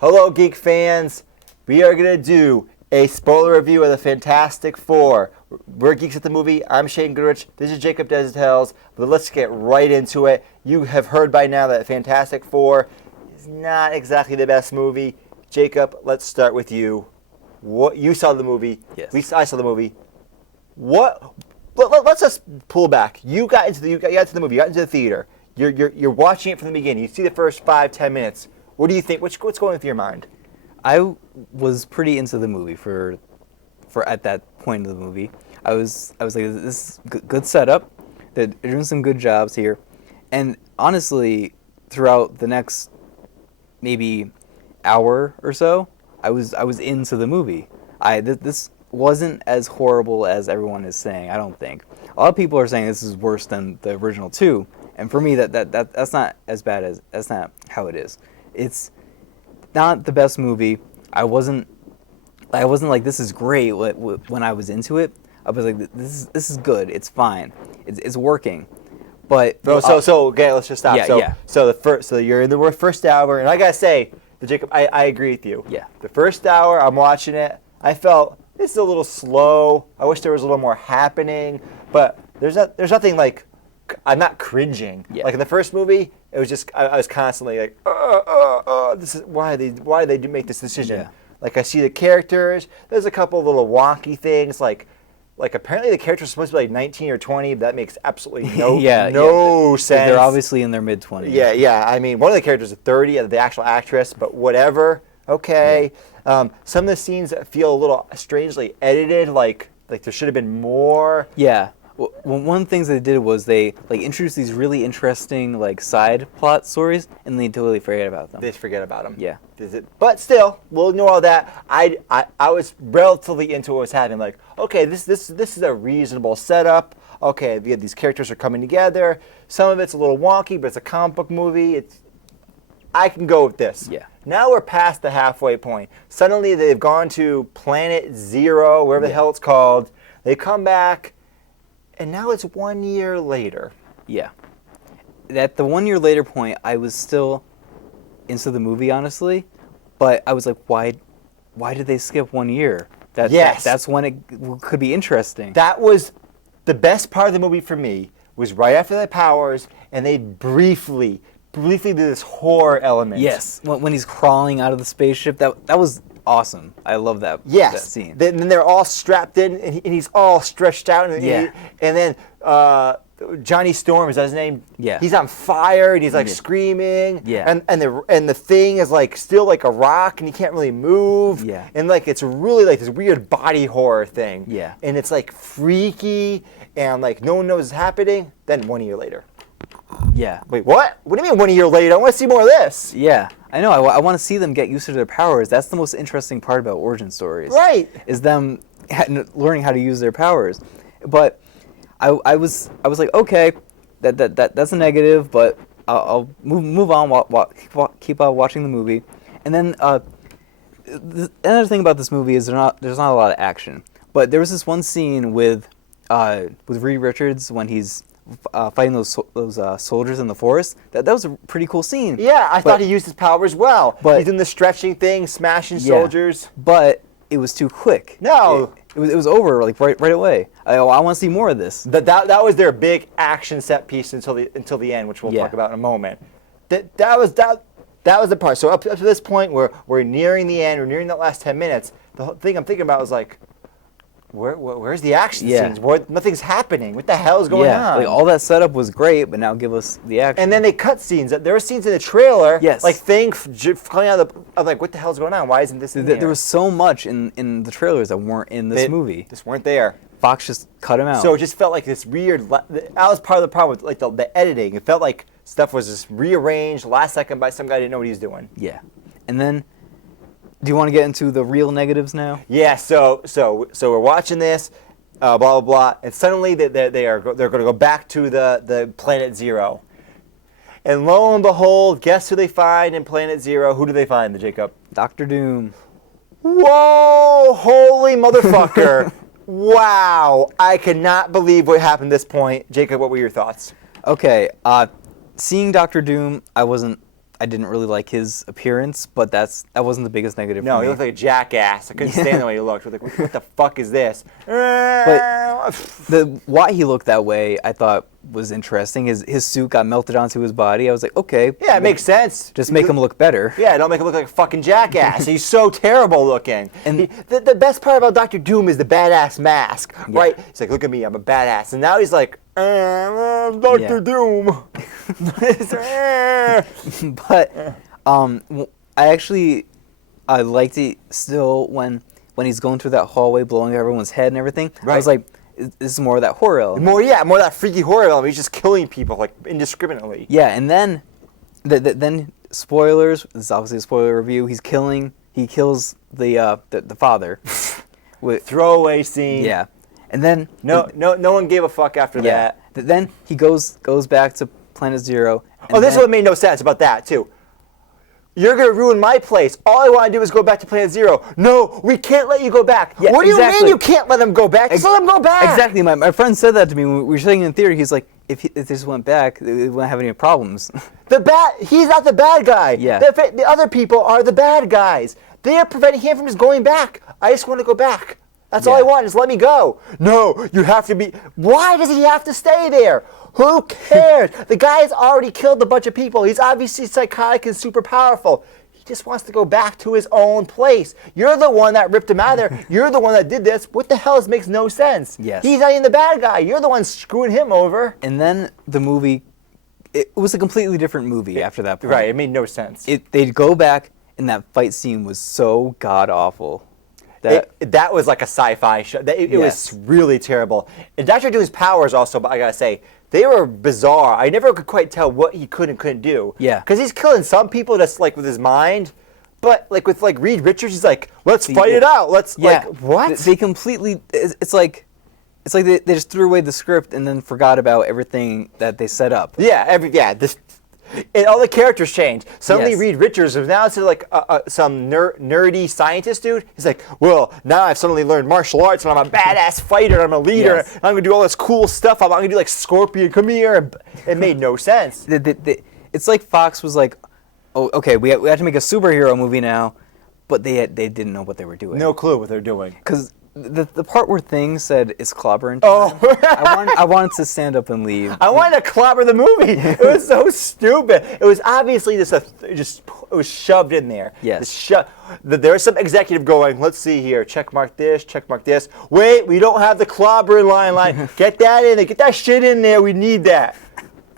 Hello, Geek fans. We are going to do a spoiler review of the Fantastic Four. We're Geeks at the Movie. I'm Shane Goodrich. This is Jacob Desitels. But let's get right into it. You have heard by now that Fantastic Four is not exactly the best movie. Jacob, let's start with you. What you saw the movie? Yes. I saw the movie. Let's just pull back. You got into the movie. You got into the theater. You're watching it from the beginning. You see the first 5-10 minutes. What do you think? What's going through your mind? I was pretty into the movie for at that point of the movie. I was like, this is good setup. They're doing some good jobs here, and honestly, throughout the next maybe hour or so, I was into the movie. This wasn't as horrible as everyone is saying. I don't think a lot of people are saying this is worse than the original two, and for me that's not as bad as that's not how it is. It's not the best movie. I wasn't like this is great when I was into it. I was like this is good. It's fine. It's working. But so okay, let's just stop. Yeah. So you're in the first hour, and I gotta say, Jacob, I agree with you. Yeah. The first hour, I'm watching it. I felt it's a little slow. I wish there was a little more happening. But there's nothing like I'm not cringing. Yeah. Like in the first movie, it was just I was constantly like, this is why they do make this decision. Yeah. Like I see the characters. There's a couple of little wonky things like apparently the characters are supposed to be like 19 or 20. But that makes absolutely no sense. They're obviously in their mid-20s. Yeah. I mean, one of the characters is 30, the actual actress, but whatever. Okay. Yeah. Some of the scenes feel a little strangely edited, like there should have been more. Yeah. Well, one of the things they did was they introduced these really interesting side plot stories, and they totally forget about them. They forget about them. Yeah. But still, we'll know all that. I was relatively into what was happening. Like, okay, this is a reasonable setup. Okay, these characters are coming together. Some of it's a little wonky, but it's a comic book movie. I can go with this. Yeah. Now we're past the halfway point. Suddenly they've gone to Planet Zero, wherever the hell it's called. They come back. And now it's 1 year later. Yeah. At the 1 year later point, I was still into the movie, honestly. But I was like, why did they skip 1 year? That's when it could be interesting. That was the best part of the movie for me, was right after the powers, and they briefly do this horror element. Yes. When he's crawling out of the spaceship, that was awesome. I love that. Yes. That scene. Then they're all strapped in, and he's all stretched out. And then Johnny Storm, is that his name? Yeah. He's on fire, and he's screaming. Yeah. And the thing is still like a rock, and he can't really move. Yeah. And it's really this weird body horror thing. Yeah. And it's freaky, and no one knows it's happening. Then 1 year later. Yeah. Wait, what? What do you mean 1 year later? I want to see more of this. Yeah. I know. I want to see them get used to their powers. That's the most interesting part about origin stories. Right. Is them learning how to use their powers. But I was like, okay, that's a negative, but I'll move on. Keep watching the movie. And then another thing about this movie is there's not a lot of action. But there was this one scene with Reed Richards when he's fighting those soldiers in the forest. That was a pretty cool scene. Yeah, I thought he used his powers well. But he's doing the stretching thing, smashing soldiers. But it was too quick. No. It was over right away. I want to see more of this. That was their big action set piece until the end, which we'll talk about in a moment. That was the part. So up to this point, we're nearing the end. We're nearing that last 10 minutes. The whole thing I'm thinking about was where's the action scenes? Nothing's happening. What the hell is going on? All that setup was great, but now give us the action. And then they cut scenes. There were scenes in the trailer. Yes. Things coming out of what the hell's going on? Why isn't this in there? There was so much in the trailers that weren't in this movie. Just weren't there. Fox just cut him out. So it just felt like this weird. That was part of the problem with the editing. It felt like stuff was just rearranged last second by some guy who didn't know what he was doing. Yeah. And then, do you want to get into the real negatives now? Yeah. So we're watching this. Blah blah blah, and suddenly they're going to go back to the Planet Zero, and lo and behold, guess who they find in Planet Zero? Who do they find, Jacob? Dr. Doom. Whoa! Holy motherfucker! Wow! I cannot believe what happened at this point, Jacob. What were your thoughts? Okay, seeing Dr. Doom, I wasn't I didn't really like his appearance, but that wasn't the biggest negative No, for me. he looked like a jackass. I couldn't stand the way he looked. I was like, what the fuck is this? But why he looked that way, I thought was interesting. His suit got melted onto his body. I was like, okay. Yeah, it makes sense. Just make him look better. Yeah, don't make him look like a fucking jackass. He's so terrible looking. And the best part about Dr. Doom is the badass mask, right? He's like, look at me, I'm a badass. And now he's like, Dr. Doom. But I liked it still when he's going through that hallway, blowing everyone's head and everything. Right. I was like, this is more of that horror element. More of that freaky horror element. He's just killing people like indiscriminately. Yeah, and then then spoilers. This is obviously a spoiler review. He kills the father. With Throwaway scene. Yeah, and then no one gave a fuck after that. Then he goes back to Planet Zero. Oh, this one made no sense about that too. You're going to ruin my place. All I want to do is go back to Planet Zero. No, we can't let you go back. Yeah, what do you exactly. mean you can't let him go back? Just let him go back. Exactly. My friend said that to me when we were sitting in theater. He's like, if they just went back, they wouldn't have any problems. He's not the bad guy. Yeah. The other people are the bad guys. They are preventing him from just going back. I just want to go back. That's all I want. Just let me go. No, you have to be. Why does he have to stay there? Who cares? The guy has already killed a bunch of people. He's obviously psychotic and super powerful. He just wants to go back to his own place. You're the one that ripped him out of there. You're the one that did this. What the hell? This makes no sense. Yes. He's not even the bad guy. You're the one screwing him over. And then the movie, it was a completely different movie after that point. Right. It made no sense. They'd go back, and that fight scene was so god awful. That was like a sci-fi show. It was really terrible. And Dr. Doom's powers also, I gotta say, they were bizarre. I never could quite tell what he could and couldn't do. Yeah. Because he's killing some people just like with his mind, but like with like Reed Richards, he's like, let's fight it out. Like what? They completely. It's like they just threw away the script and then forgot about everything that they set up. Yeah. And all the characters change. Suddenly, Yes. Reed Richards is now instead of like some nerdy scientist dude. He's like, well, now I've suddenly learned martial arts and I'm a badass fighter. And I'm a leader. Yes. And I'm gonna do all this cool stuff. I'm gonna do like Scorpion. Come here. It made no sense. It's like Fox was like, oh, okay, we have to make a superhero movie now, but they didn't know what they were doing. No clue what they're doing. Because the part where Thing said it's clobbering. Oh. I wanted to stand up and leave. I wanted to clobber the movie. It was so stupid. It was obviously it was shoved in there. Yes. There was some executive going, let's see here, check mark this. Wait, we don't have the clobbering line. Get that in there. Get that shit in there. We need that.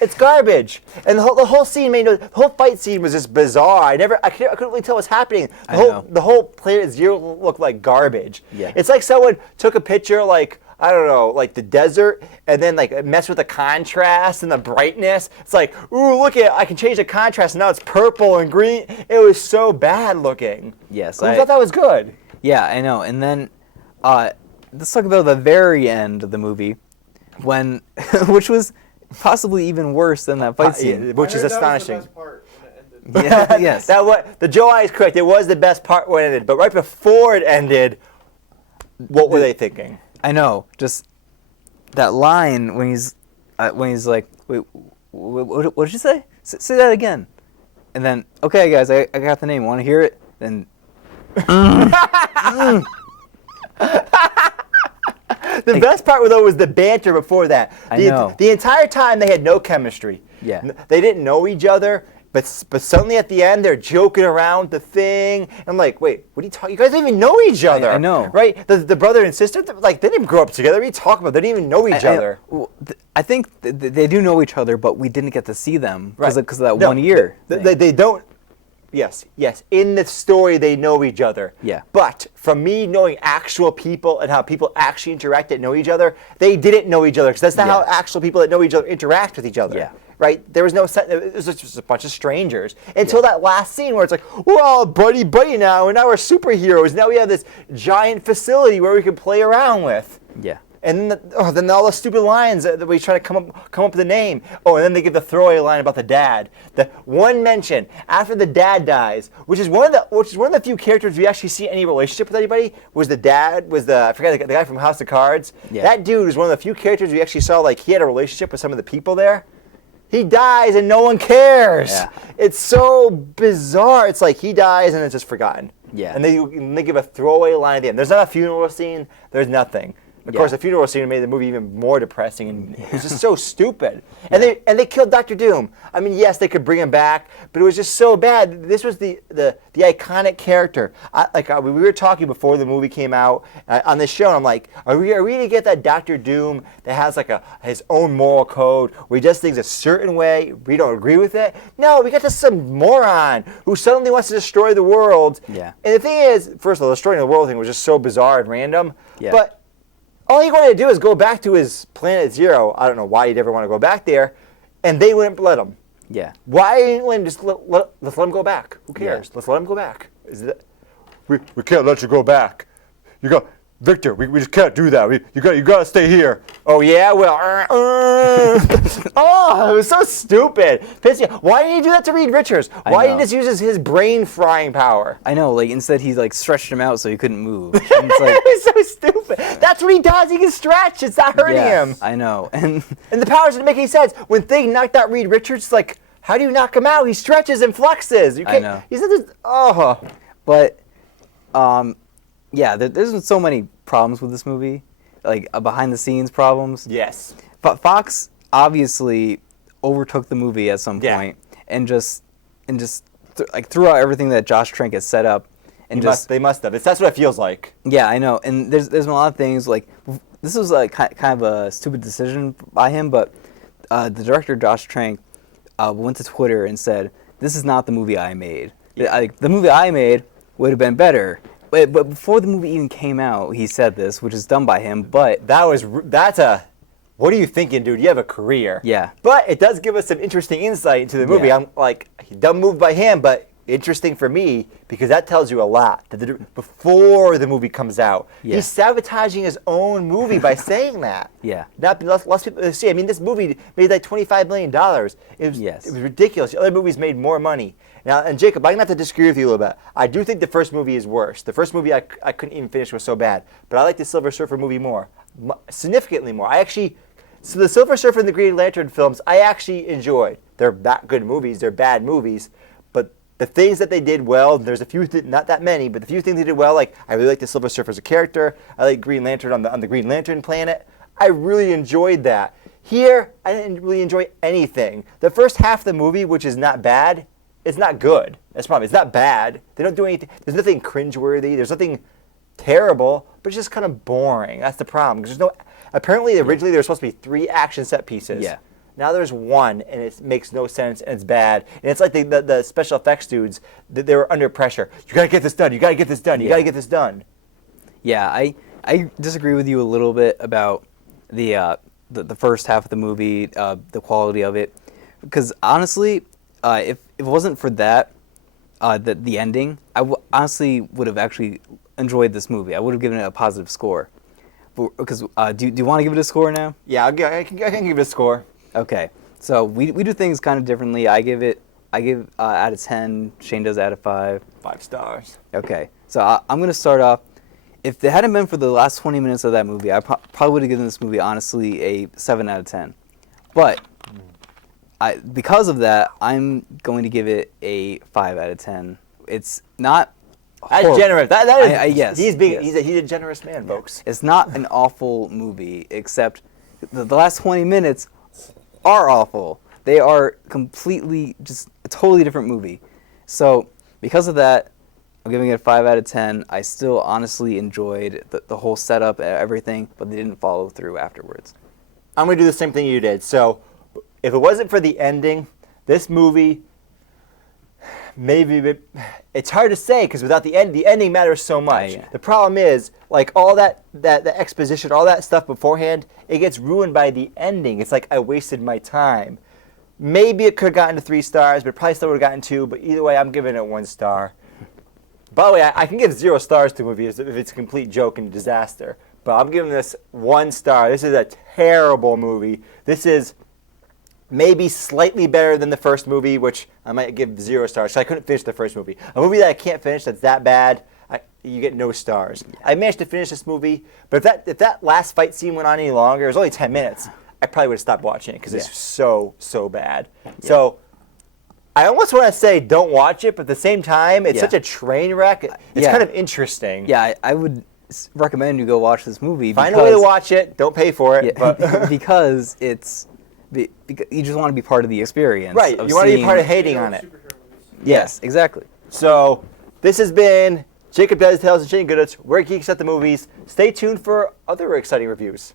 It's garbage. And the whole scene the whole fight scene was just bizarre. I couldn't really tell what's happening. The whole Planet Zero looked like garbage. Yeah. It's like someone took a picture like, I don't know, like the desert, and then like mess with the contrast and the brightness. It's like, ooh, look I can change the contrast, and now it's purple and green. It was so bad looking. Yes. I thought that was good. Yeah, I know. And then let's talk about the very end of the movie, which was possibly even worse than that fight scene. Which is astonishing. That was the best part when it ended. Yeah, yes. The Joe Eye is correct. It was the best part when it ended. But right before it ended, what were they thinking? I know. Just that line when he's like, wait, what did you say? Say that again. And then, okay, guys, I got the name. Want to hear it? Then. The best part, though, was the banter before that. I know. The entire time, they had no chemistry. Yeah. They didn't know each other, but suddenly at the end, they're joking around the thing. I'm like, wait, what are you talking? You guys don't even know each other. I know. Right? The brother and sister, like, they didn't grow up together. What are you talking about? They didn't even know each other. I think they do know each other, but we didn't get to see them because Right. of that 1 year. They don't. Yes. In the story, they know each other. Yeah. But from me knowing actual people and how people actually interact that know each other, they didn't know each other because that's not how actual people that know each other interact with each other. Yeah. Right? There was no it was just a bunch of strangers until that last scene where it's like, we're all buddy now, and now we're superheroes. Now we have this giant facility where we can play around with. Yeah. And then all the stupid lines that we try to come up with a name. Oh, and then they give the throwaway line about the dad. The one mention after the dad dies, which is one of the few characters we actually see any relationship with anybody. Was the dad? I forget the guy from House of Cards. Yeah. That dude was one of the few characters we actually saw like he had a relationship with some of the people there. He dies and no one cares. Yeah. It's so bizarre. It's like he dies and it's just forgotten. Yeah. And they give a throwaway line at the end. There's not a funeral scene. There's nothing. Of course, the funeral scene made the movie even more depressing, and it was just so stupid. And they killed Dr. Doom. I mean, yes, they could bring him back, but it was just so bad. This was the iconic character. We were talking before the movie came out on this show, and I'm like, are we going to get that Dr. Doom that has like his own moral code where he does things a certain way? We don't agree with it. No, we got this some moron who suddenly wants to destroy the world. Yeah. And the thing is, first of all, the destroying the world thing was just so bizarre and random. Yeah. But all he wanted to do is go back to his Planet Zero. I don't know why he'd ever want to go back there. And they wouldn't let him. Yeah. Why didn't they just let's let him go back? Who cares? Yeah. Let's let him go back. We can't let you go back. You go, Victor, we just can't do that. You got to stay here. Oh, yeah? Well, oh, it was so stupid. Why did he do that to Reed Richards? Why didn't he just use his brain frying power? I know, like, instead he, like, stretched him out so he couldn't move. And it's like, It was so stupid. That's what he does. He can stretch. It's not hurting him. I know. And the powers didn't make any sense. When Thing knocked out Reed Richards, it's like, how do you knock him out? He stretches and flexes. You can't, I know. He's not just, oh. But, yeah, there's so many problems with this movie, like behind-the-scenes problems. Yes. But Fox obviously overtook the movie at some Yeah. point and just threw out everything that Josh Trank had set up. And They must have. That's what it feels like. Yeah, I know. And there's been a lot of things, like, this was like kind of a stupid decision by him, but the director, Josh Trank, went to Twitter and said, "This is not the movie I made. The movie I made would have been better." But before the movie even came out, he said this, which is done by him, but... What are you thinking, dude? You have a career. Yeah. But it does give us some interesting insight into the movie. Yeah. I'm like, dumb move by him, but interesting for me because that tells you a lot. Before the movie comes out, Yeah. he's sabotaging his own movie by saying that. Yeah. Not less people see. I mean, this movie made like $25 million. Yes. It was ridiculous. Other movies made more money. Now, and Jacob, I'm going to have to disagree with you a little bit. I do think the first movie is worse. The first movie I couldn't even finish was so bad. But I like the Silver Surfer movie more, significantly more. So the Silver Surfer and the Green Lantern films, I actually enjoyed. They're not good movies. They're bad movies. But the things that they did well, there's a few, not that many, but the few things they did well, like I really like the Silver Surfer as a character. I like Green Lantern on the Green Lantern planet. I really enjoyed that. Here, I didn't really enjoy anything. The first half of the movie, which is not bad, it's not good. That's the problem. It's not bad. They don't do anything. There's nothing cringeworthy. There's nothing terrible, but it's just kind of boring. That's the problem. Because there's no. Apparently, originally there were supposed to be 3 action set pieces. Yeah. Now there's 1, and it makes no sense, and it's bad. And it's like the special effects dudes. They were under pressure. You gotta get this done. You gotta get this done. You gotta get this done. Yeah, I disagree with you a little bit about the first half of the movie, the quality of it, because honestly, if it wasn't for that, the ending, honestly would have actually enjoyed this movie. I would have given it a positive score. Because do you want to give it a score now? Yeah, I can give it a score. Okay, so we do things kind of differently. I give out of 10. Shane does out of 5. 5 stars. Okay, so I'm gonna start off. If it hadn't been for the last 20 minutes of that movie, I probably would have given this movie honestly a 7 out of 10. But because of that, I'm going to give it a 5 out of 10. It's not That's horrible. generous. That is. Yes, He's being. yes. He's a generous man, folks. It's not an awful movie, except the last 20 minutes are awful. They are completely, just a totally different movie. So because of that, I'm giving it a 5 out of 10. I still honestly enjoyed the whole setup and everything, but they didn't follow through afterwards. I'm going to do the same thing you did. So if it wasn't for the ending, this movie, maybe, it's hard to say because without the ending matters so much. Yeah. The problem is, like all that exposition, all that stuff beforehand, it gets ruined by the ending. It's like I wasted my time. Maybe it could have gotten to 3 stars, but it probably still would have gotten 2. But either way, I'm giving it 1 star. By the way, I can give 0 stars to movies if it's a complete joke and disaster. But I'm giving this 1 star. This is a terrible movie. This is maybe slightly better than the first movie, which I might give 0 stars. So I couldn't finish the first movie. A movie that I can't finish that's that bad, you get no stars. I managed to finish this movie, but if that last fight scene went on any longer, it was only 10 minutes. I probably would have stopped watching it because Yeah. it's so bad. So I almost want to say don't watch it, but at the same time, it's Yeah. such a train wreck. It's Yeah. kind of interesting. Yeah, I would recommend you go watch this movie. Find a way to watch it. Don't pay for it. Yeah, But because because you just want to be part of the experience. right. of You want to be seeing- part of hating on it. Superhero movies. Yes, exactly. So this has been Jacob Does Tales and Shane Goodrich. We're Geeks at the Movies. Stay tuned for other exciting reviews.